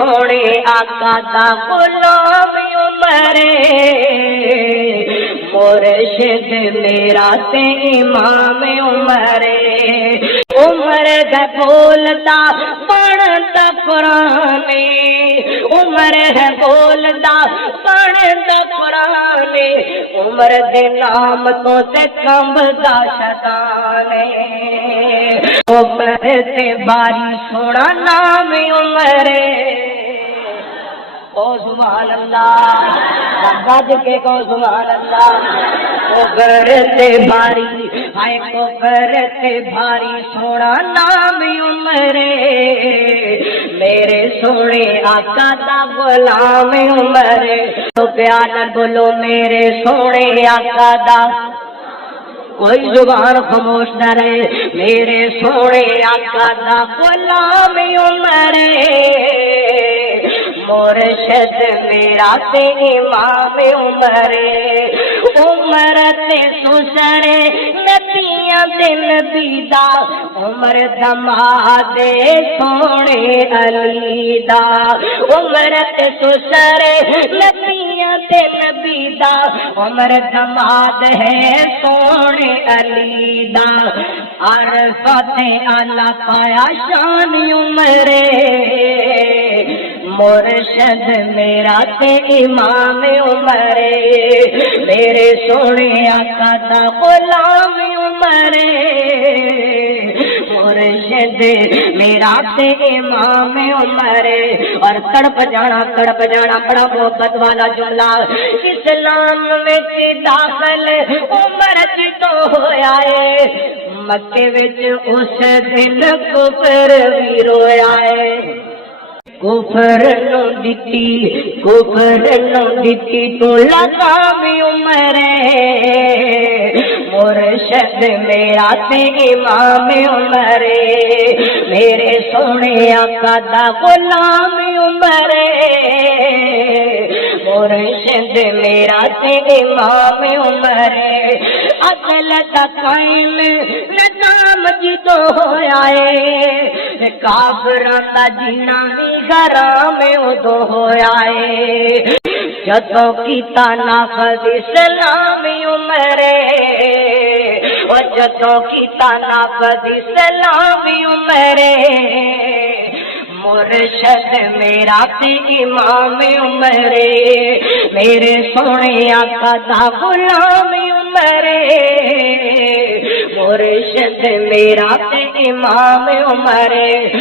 سونے آقا دا غلام عمرے مرشد میرا تے امام عمرے عمر ہے بولدا پڑھدا قرآن عمر ہے بولدا پڑھدا قرآن عمر دے نام تو تے کمبدا شیطان عمر تے باری سونا نام عمرے او سبحان اللہ گج کے کو سبحان اللہ عمر تے باری ہائے عمر تے باری سونا نام عمرے میرے سونے آقا دا غلام عمرے تو پیار بولو میرے سونے آقا دا کوئی زبان خاموش نہ رہے میرے سونے آقا دا غلام عمرے مرشد میرا تے امام عمرے عمر تے سسرے نبیاں دے نبی دا عمر دماد سونے علی دا عمر تے سسرے نبیاں دے نبی دا عمر دماد ہے سونے علی دا عرفات اعلی پایا شان عمرے مرشد میرا تے امام عمرے میرے سونے آقا دا غلام عمرے مرشد میرا تے امام عمرے اور تڑپ جانا بڑا محبت والا جملہ اسلام وچ داخل عمر جدوں ہویا ہے مکے وچ اس دن کفر وی رویا ہے کفر نو دتی تو لگام عمرے مرشد میرا تے امام عمرے میرے سونے آقا دا غلام عمرے مرشد میرا تے امام عمرے عقل دا قائم نظام جدو ہویا ہے کافراں دا جینا وی حرام ادو ہویا ہے جدوں کیتا نافذ اسلام عمرے او جدوں کیتا نافذ اسلام عمرے مرشد میرا تے امام عمرے میرے سونے آقا دا غلام عمرے مرشد میرا تے امام عمرے